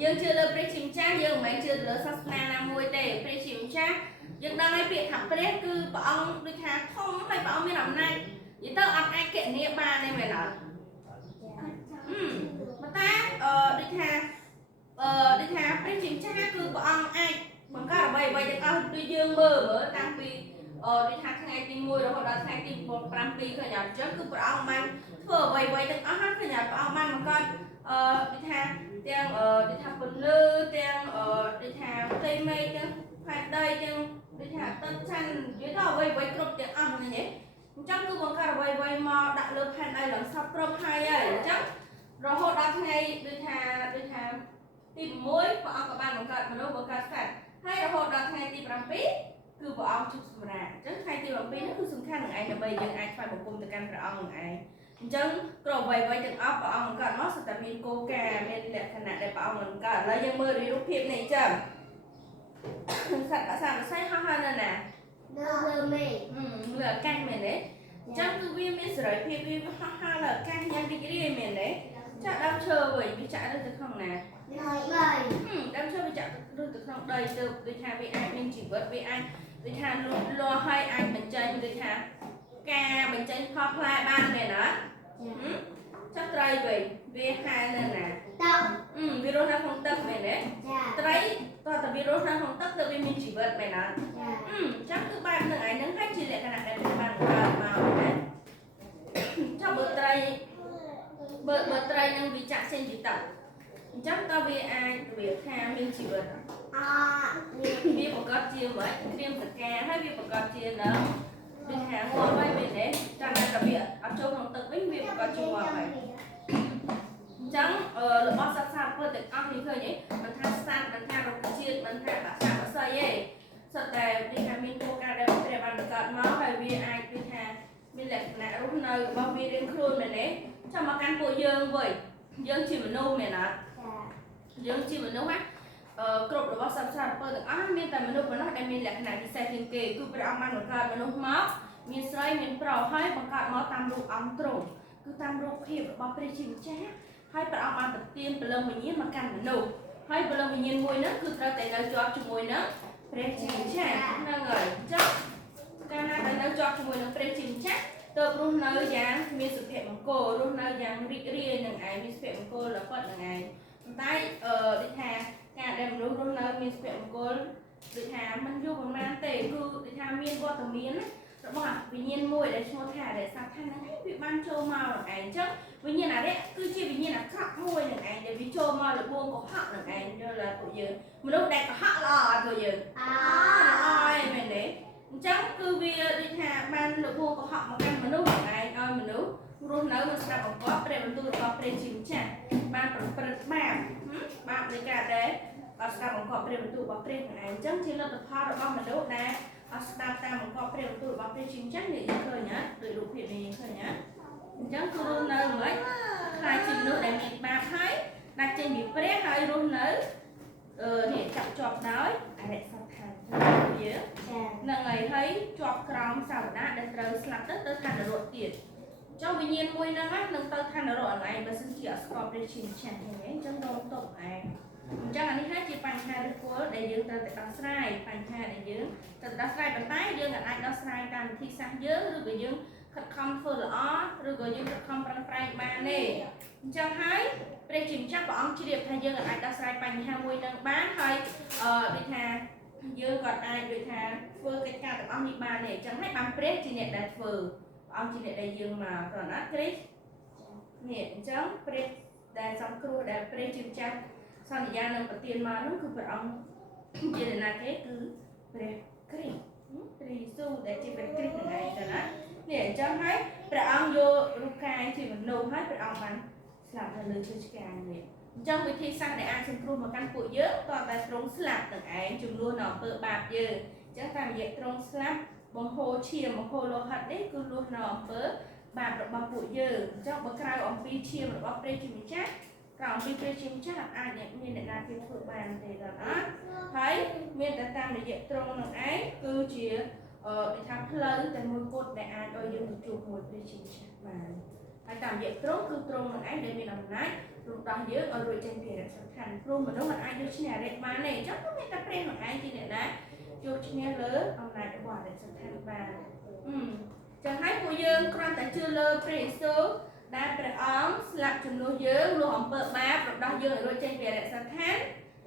dương chưa lơ pre chim cha dương mấy chưa lơ sát na nam môi tệ pre chim cha dương đang ai việc thằng pre cứ bảo ông đi thà không mày bảo ông đi làm này vậy tao ăn ai kiện nia ba này mày nói mà ta đi thà pre chim cha cứ bảo ông ai bằng cả vậy vậy thì tao đi dương mở tăng pi đi thà ngày tìm môi rồi họ đã ngày tìm một trăm pi thôi nhở chứ cứ bảo ông man vừa vậy vậy thì ông hát thôi nhở bảo ông man mà con đi thà tiếng đi thà phần lư tiếng đi thà tây mây tiếng phải đây tiếng đi thà tân chăn dưới đó vậy vậy cột tiếng âm này nhé chắc cứ bằng cả vậy vậy mà đặt lớp hành đây làm sao cột hay ấy chắc rồi họ đặt ngày đi thà tìm mối và ông các bạn bằng cả mà đâu bằng cả sạch hay là họ đặt ngày tìm làm pí cứ bảo ông chụp sầm ra chắc hay tìm làm pí nó cứ sung khăn này là bây giờ ai phải một cùng từ căn của ông này chẳng rồi vậy vậy từng ấp bảo ông cả nó sẽមានcô caមានលក្ខណៈដែលបងមិនកើតឡើយយើងមើលរូបភាពនេះចឹងសត្វសាស្ត្រហោះហើយណាលើមេលើកាច់មែនទេចឹងគឺវាមានសេរីភាពវាហោះហើយលើកាច់យ៉ាងរីករាយមែនទេចាក់ដើមឈើវិញវាចាក់ទៅក្នុងណាដើមឈើវាចាក់ទៅក្នុងដីទៅដូចថាវាអាចមានជីវិតវាអាចដូចថាលូតលាស់ហើយអាចបញ្ចេញដូចថាការបញ្ចេញផលផ្លែបានមែនទេchắcត្រីវិញវាហែលនៅណាទឹកវារស់នៅក្នុងទឹកមែនទេត្រីតើតាវារស់នៅក្នុងទឹកទើបវាមានជីវិតមែនទេចាំគឺបែបហ្នឹងឯងហ្នឹងហើយជាលក្ខណៈដែលវាបានកើតមកមែនទេចាំបើត្រីហ្នឹងវាចាក់ចេញពីទឹកអញ្ចឹងតើវាអាចវាថាមានជីវិតវាប្រកបជាអ្វីគ្រាមសកាហើយវាប្រកបជានៅវាថាងាប់ហើយមែនទេចាំតែវាអត់ចូលក្នុងទឹកវិញវាប្រកបជាងាប់ហើយអញ្ចឹងរបស់សត្វសាបធ្វើទាំងអស់នេះឃើញទេមិនថាសត្វមិនថារុក្ខជាតិមិនថាបក្សបក្សីទេសុទ្ធតែវាថាមានគោលការណ៍ដែលព្រះបានបង្កើតមកហើយវាអាចវាថាមានលក្ខណៈរស់នៅរបស់វារៀងខ្លួនមែនទេចាំមកកាន់ពួកយើងវិញយើងជាមនុស្សមែនអត់យើងជាមនុស្សណាគ្រប់របស់សត្វសាបធ្វើទាំងអស់មានតែមនុស្សប៉ុណ្ណោះដែលមានលក្ខណៈពិសេសជាងគេគឺព្រះអង្គបានបង្កើតមនុស្សមកមានស្រីមានប្រុសហើយបង្កើតមកតាមរូបអង្គទ្រង់គឺតាមរូបភាពរបស់ព្រះជាម្ចាស់ហើយព្រះអង្គបានប្រទានព្រលឹងវិញ្ញាណមកកាន់មនុស្សហើយព្រលឹងវិញ្ញាណមួយហ្នឹងគឺត្រូវតែនៅជាប់ជាមួយនឹងព្រះជាម្ចាស់ហ្នឹងហើយអញ្ចឹងកាលណាដែលនៅជាប់ជាមួយនឹងព្រះជាម្ចាស់ទៅរស់នៅយ៉ាងមានសុភមង្គលរស់នៅយ៉ាងរីករាយនឹងឯងមានសុភមង្គលល្អិតនឹងឯងប៉ុន្តែដូចថាការដែលមនុស្សរស់នៅមានសុភមង្គលដូចថាមិនយូរប៉ុន្មានទេគឺដូចថាមានវត្តមានរបស់វិញ្ញាណមួយដែលឈ្មោះថារសាថាហ្នឹងឯងវាបានចូលមកនឹងឯងអញ្ចឹងវិញ្ញាណអរិយគឺជាវិញ្ញាណអាក្រក់មួយនឹងឯងដែលវាចូលមកលបួងកុហកនឹងឯងយល់ឡើយពួកយើងមនុស្សដែលកុហកល្អអត់ពួកយើងល្អឯងមែនទេអញ្ចឹងគឺវាដូចថាបានលបួងកុហកមកកាន់មនុស្សនឹងឯងឲ្យមនុស្សរស់នៅមិនស្ដាប់បង្គាប់ព្រះបន្ទូលរបស់ព្រះជាម្ចាស់បានប្រព្រឹត្តបាបនៃការដែលអត់ស្ដាប់បង្គាប់ព្រះបន្ទូលរបស់ព្រះនឹងឯងអញ្ចឹងជាលទ្ធផលរបស់មនុស្សដែលអត់ស្ដាប់តាមបង្គាប់ព្រះបន្ទូលរបស់ព្រះជាម្ចាស់នេះយើងឃើញណាដោយរូបភាពនេះយើងឃើញណាអញ្ចឹងគឺរស់នៅមិនខ្លាចជាមនុស្សដែលមានបាបហើយដាច់ចេញពីព្រះហើយរស់នៅនេះចាប់ជាប់ដោយអរិយសត្វថាយើងហ្នឹងហើយជាប់ក្រោមសាវតាដែលត្រូវស្លាប់ទៅឋាននរកទៀតចុះវិញ្ញាណមួយហ្នឹងនឹងទៅឋាននរកអនឡាញបើសិនជាអត់ស្គាល់ព្រះជាម្ចាស់ហ្នឹងអញ្ចឹងរងទុកឯងអញ្ចឹងអានេះហើយជាបញ្ហាឬគល់ដែលយើងត្រូវតែដោះស្រាយបញ្ហាដែលយើងត្រូវដោះស្រាយប៉ុន្តែយើងអាចដោះស្រាយតាមវិធីសាស្ត្រយើងឬក៏យើងខិតខំធ្វើល្អឬក៏យើងខិតខំប្រឹងប្រែងបានទេអញ្ចឹងហើយព្រះជាម្ចាស់ព្រះអង្គជ្រាបថាយើងអាចដោះស្រាយបញ្ហាមួយនឹងបានហើយដូចថាយើងក៏អាចដូចថាធ្វើកិច្ចការទាំងអស់នេះបានទេអញ្ចឹងហើយបានព្រះជាអ្នកដែលធ្វើព្រះអង្គជាអ្នកដែលយើងមកប្រណាត់គ្រីស្ទនេះអញ្ចឹងព្រះដែលសង្គ្រោះដែលព្រះជាម្ចាស់សន្យានឹងប្រទានមកនោះគឺព្រះអង្គជាអ្នកណាគេគឺព្រះគ្រីស្ទព្រះយេស៊ូវដែលជាព្រះគ្រីស្ទនឹងឯងទៅណានេះអញ្ចឹងហើយព្រះអង្គយករូបកាយជាមនុស្សហើយព្រះអង្គបានស្លាប់នៅលើឈើឆ្កាងនេះអញ្ចឹងវិធីសាស្ត្រដែលអាចសង្គ្រោះមកកាន់ពួកយើងតើតែទ្រង់ស្លាប់នឹងឯងជំនួសនៅអំពើបាបយើងអញ្ចឹងតាមរយៈទ្រង់ស្លាប់បង្ហូរឈាមបង្ហូរលោហិតនេះគឺលួសនៅអំពើបាបរបស់ពួកយើងអញ្ចឹងបើក្រៅអំពីឈាមរបស់ព្រះជាម្ចាស់ក្រៅអំពីព្រះជាម្ចាស់អាចមានអ្នកណាគេធ្វើបានទេដល់អត់ហើយមានតែតាមរយៈទ្រង់នឹងឯងគឺជាដូចថាផ្លូវតែមួយគត់ដែលអាចឲ្យយើងទៅជួបមួយព្រះជាម្ចាស់បានហើយតាមរយៈទ្រង់គឺទ្រង់នឹងឯងដែលមានអំណាចរ របស់យើងឲ្យរួចចេញពីរៈសំខាន់ព្រោះមនុស្សមិនអាចយកឈ្នះអរិយបានទេអញ្ចឹងមានតែព្រះខ្លួនឯងជាអ្នកណាយកឈ្នះលើអំណាចរបស់អរិយសំខាន់បានចឹងហើយពួកយើងគ្រាន់តែជឿលើព្រះយេស៊ូវដែលព្រះអង្គស្លាប់ជំនួសយើងលុះអំពើបាបរំដោះយើងឲ្យរួចចេញពីអរិយសំខាន់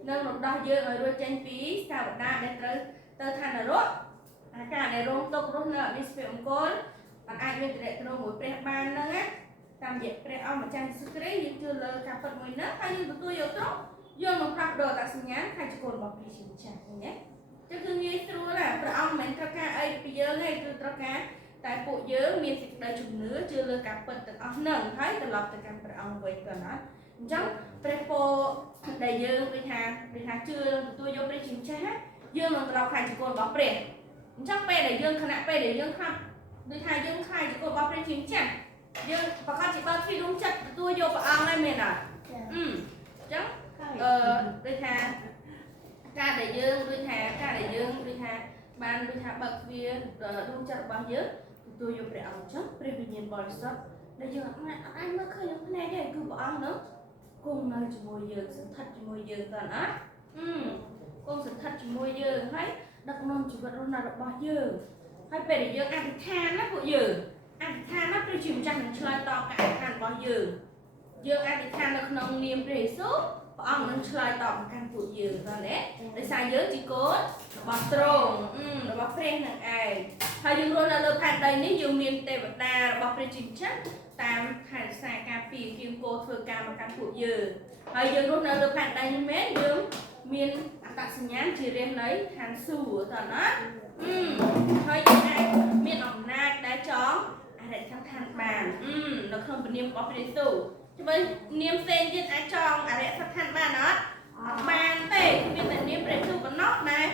និងរំដោះយើងឲ្យរួចចេញពីសាវតាដែលត្រូវទៅឋាននរកអាការដែលរងទុក្ខរស់នៅអវិស្វមង្គលអាចមានទំនាក់ទំនងមួយព្រះបានហ្នឹងណាតាមរយៈព្រះអង្គម្ចាស់យេស៊ូវគ្រីស្ទយើងជឿលើការពិតមួយហ្នឹងហើយយើងទទួលយកត្រង់យើងនឹងផ្លាស់ប្ដូរអត្តសញ្ញាណថាជាកូនរបស់ព្រះជាម្ចាស់ណាចឹងគឺងាយស្រួលណាព្រះអង្គមិនមែនត្រូវការអីពីយើងទេគឺត្រូវការតែពួកយើងមានសេចក្តីជំនឿជឿលើការពិតទាំងអស់ហ្នឹងហើយត្រឡប់ទៅកាន់ព្រះអង្គវិញក៏ណាអញ្ចឹងព្រះពរដែលយើងដូចថាជឿទទួលយកព្រះជាម្ចាស់យើងនឹងត្រឡប់ខ្លាចជាកូនរបស់ព្រះអញ្ចឹងពេលដែលយើងខណៈពេលដែលយើងខ្លាចដូចថាយើងខ្លាចជាកូនរបស់ព្រះជាម្ចាស់យើងប្រកាសជាបើកទ្វារដួងចិត្តទទួលយកព្រះអង្គហើយមែនអត់អញ្ចឹងដូចថាការដែលយើងដូចថាបានដូចថាបើកទ្វារដួងចិត្តរបស់យើងទទួលយកព្រះអង្គអញ្ចឹងព្រះវិញ្ញាណបរិសុទ្ធដែលយើងអាចមើលឃើញក្នុងភ្នែកទេគឺព្រះអង្គនោះគង់នៅជាមួយយើងសន្ធិដ្ឋជាមួយយើងតើណាគង់សន្ធិដ្ឋជាមួយយើងហើយដឹកនាំជីវិតរស់នៅរបស់យើងហើយពេលដែលយើងអធិដ្ឋានណាពួកយើងអធិដ្ឋានណាព្រះជាម្ចាស់នឹងឆ្លើយតបការអធិដ្ឋានរបស់យើងអធិដ្ឋាននៅក្នុងនាមព្រះយេស៊ូវព្រះអង្គនឹងឆ្លើយតបមកកាន់ពួកយើងតើណាដោយសារយើងជាកូនរបស់ទ្រង់របស់ព្រះនឹងឯងហើយយើងរស់នៅលើផែនដីនេះយើងមានទេវតារបស់ព្រះជាម្ចាស់តាមថែរក្សាការពារគៀងគោធ្វើការមកកាន់ពួកយើងហើយយើងរស់នៅលើផែនដីនេះមែនយើងមានអត្តសញ្ញាណជារាសនៃឋានសួគ៌តើណាហើយយើងអាចមានអំណាចដែលចង់អរិយសង្ខារបាននៅក្នុងព្រះនាមរបស់ព្រះយេស៊ូវជួយនាមផ្សេងទៀតអាចចង់អរិយសង្ខារបានអត់បានទេមានតែនាមព្រះយេស៊ូវប៉ុណ្ណោះដែល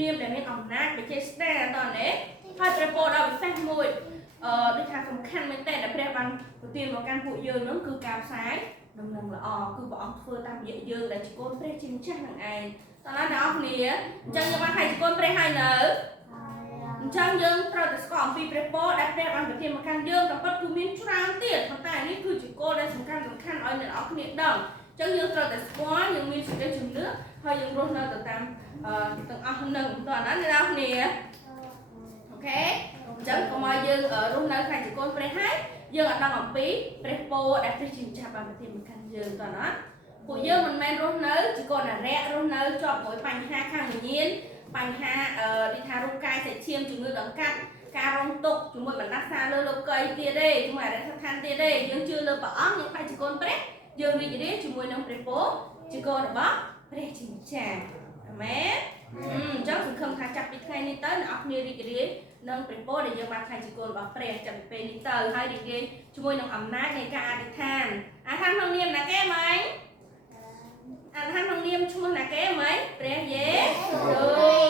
នាមដែលមានអំណាចបច្ចេស្តាតើណាហើយព្រះពរដ៏ពិសេសមួយដូចថាសំខាន់មែនទែនដែលព្រះបានប្រទានមកកាន់ពួកយើងនោះគឺការផ្សាយដំណឹងល្អគឺព្រះអង្គធ្វើតាមរយៈយើងដែលជាកូនព្រះជាម្ចាស់នឹងឯងតើណាអ្នកនរគ្នាអញ្ចឹងយើងបានឲ្យជាកូនព្រះហើយនៅអញ្ចឹងយើងត្រូវតែស្គាល់អំពីព្រះពរដែលព្រះបានប្រទានមកកាន់យើងក៏ពិតគឺមានច្រើនទៀតប៉ុន្តែនេះគឺជាគោលដែលសំខាន់ឲ្យអ្នកនរគ្នាដឹងអញ្ចឹងយើងត្រូវតែស្គាល់យើងមានសេចក្តីជំនឿហើយយើងរស់នៅទៅតាមទាំងអស់នឹងតើណាអ្នកនរគ្នាអូខេអញ្ចឹងកុំឲ្យយើងរស់នៅខ្លាចជាកូនព្រះហើយយើងអត់ដឹងអំពីព្រះពរដែលព្រះជាម្ចាស់បានប្រទានមកកាន់យើងតើណាពួកយើងមិនមែនរស់នៅជាកូនអរិយរស់នៅជាប់មួយបញ្ហាខាងវិញ្ញាណបញ្ហាដូចថារូបកាយសាច់ឈាមជំងឺដង្កាត់ការរងទុក្ខជាមួយបណ្ដាសាលើលោកីទៀតទេជាមួយអរិយសង្ខារទៀតទេយើងជឿលើព្រះអង្គយើងខ្លាចជាកូនព្រះយើងរីករាយជាមួយនឹងព្រះពរជាកូនរបស់ព្រះជាម្ចាស់អាមែនអញ្ចឹងសង្ឃឹមថាចាប់ពីថ្ងៃនេះទៅអ្នកនរគ្នារីករាយនឹងព្រះពរដែលយើងបានខ្លាចជាកូនរបស់ព្រះចាប់ពីពេលនេះទៅហើយរីករាយជាមួយនឹងអំណាចនៃការអធិដ្ឋានក្នុងនាមណាគេម៉េចក្នុងនាមឈ្មោះណាគេម៉េចព្រះយេស៊ូ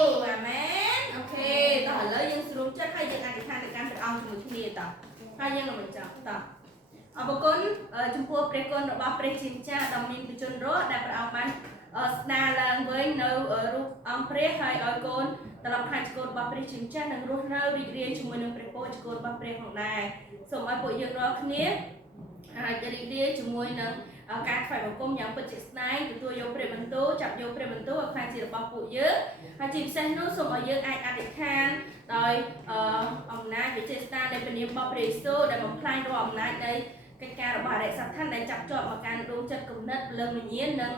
វអាមែនអូខេតោះឥឡូវយើងស្រួលចិត្តហើយយើងអធិដ្ឋានទៅកាន់ព្រះអង្គជាមួយគ្នាតោះហើយយើងនឹងបញ្ចប់តោះអរគុណចំពោះព្រះគុណរបស់ព្រះជាម្ចាស់ដ៏មានព្រះជន្មរស់ដែលព្រះអង្គបានស្ដារឡើងវិញនៅរូបអង្គព្រះហើយឲ្យកូនត្រឡប់ខ្លាចជាកូនរបស់ព្រះជាម្ចាស់និងរស់នៅរីករាយជាមួយនឹងព្រះពរជាកូនរបស់ព្រះផងដែរសូមឲ្យពួកយើងរាល់គ្នាអាចរីករាយជាមួយនឹងការថ្វាយបង្គំយ៉ាងពិតជាស្ដែងទទួលយកព្រះបន្ទូលចាប់យកព្រះបន្ទូលឲ្យខ្លាចជារបស់ពួកយើងហើយជាពិសេសនោះសូមឲ្យយើងអាចអធិដ្ឋានដោយអំណាចវិជាស្ដានៃព្រះនាមរបស់ព្រះយេស៊ូវដែលបំផ្លាញរាល់អំណាចនៃកិច្ចការរបស់អរិយសង្ខារដែលចាប់ជាប់មកកាន់ដួងចិត្តគំនិតលើវិញ្ញាណនិង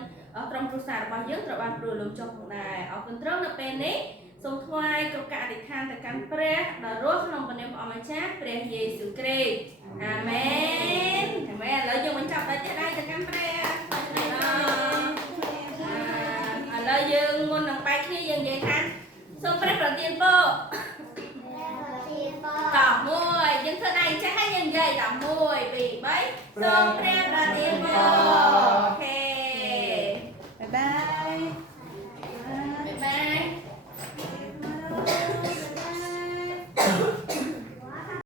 ក្រុមគ្រួសាររបស់យើងត្រូវបានព្រលំចុះផងដែរអរគុណត្រង់នៅពេលនេះសូមថ្វាយគ្រប់ការអធិដ្ឋានទៅកាន់ព្រះដ៏រស់ក្នុងព្រះនាមព្រះអម្ចាស់ព្រះយេស៊ូវគ្រីស្ទអាមែនអាមែនឥឡូវយើងបញ្ចប់ដល់ទៀតដែរទៅកាន់ព្រះឥឡូវយើងមុននឹងបែកគ្នាយើងនិយាយថាសូមព្រះប្រទានពរតោះមួយយើងធ្វើដៃចេះហើយយើងនិយាយតោះ1 2 3សូមព្រះប្រទានពរ